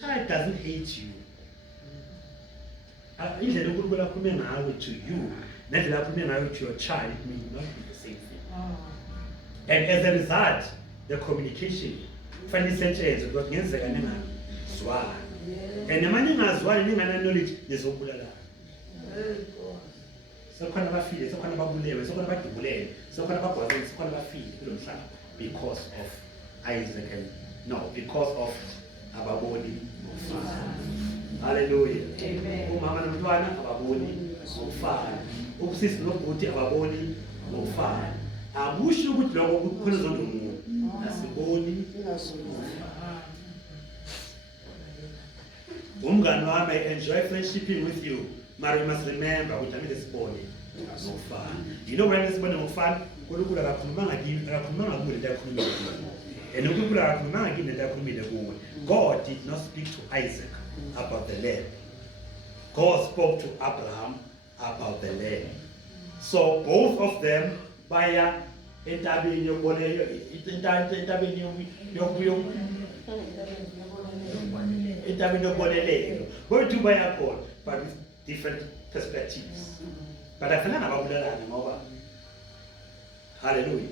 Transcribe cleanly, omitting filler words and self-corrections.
Child doesn't hate you. Indlela uNkulunkulu akhulume ngayo to you, nendlela akhulume ngayo to your child, it may not be the same thing. And as a result, the communication kufanele isetshenzwe because kungenzeka ningazwani. And uma ningazwani ningana knowledge nizobulalana. Sekhona abafile, sekhona ababulewe, sekhona abadubulele, sekhona abagwazeni, sekhona abafile kulo mhlaba because of Isaac and because of ababoni ngokufana. Hallelujah. Amen. Umama nomntwana ababoni ngokufana. Ubusisi nobhuti ababoni ngokufana. Akusho ukuthi lokho kukhona zonke umuntu. Asiboni ngokufana. Umngani wami, I enjoy friendshiping with you. But you must remember ukuthi amile sibone ngokufana. You know when sibone ngokufana, uNkulunkulu akakhulumanga kimi, akakhulumanga kuwe lento akhulumile kuwe. And uNkulunkulu akakhulumanga kimi lento akhulumile kuwe. God did not speak to Isaac about the land. God spoke to Abraham about the land. So both of them baya entabeni yokuboneyo, entabeni yokubonelelo. Both two baya khona, but with different perspectives. But akufanele ababulalane ngoba hallelujah.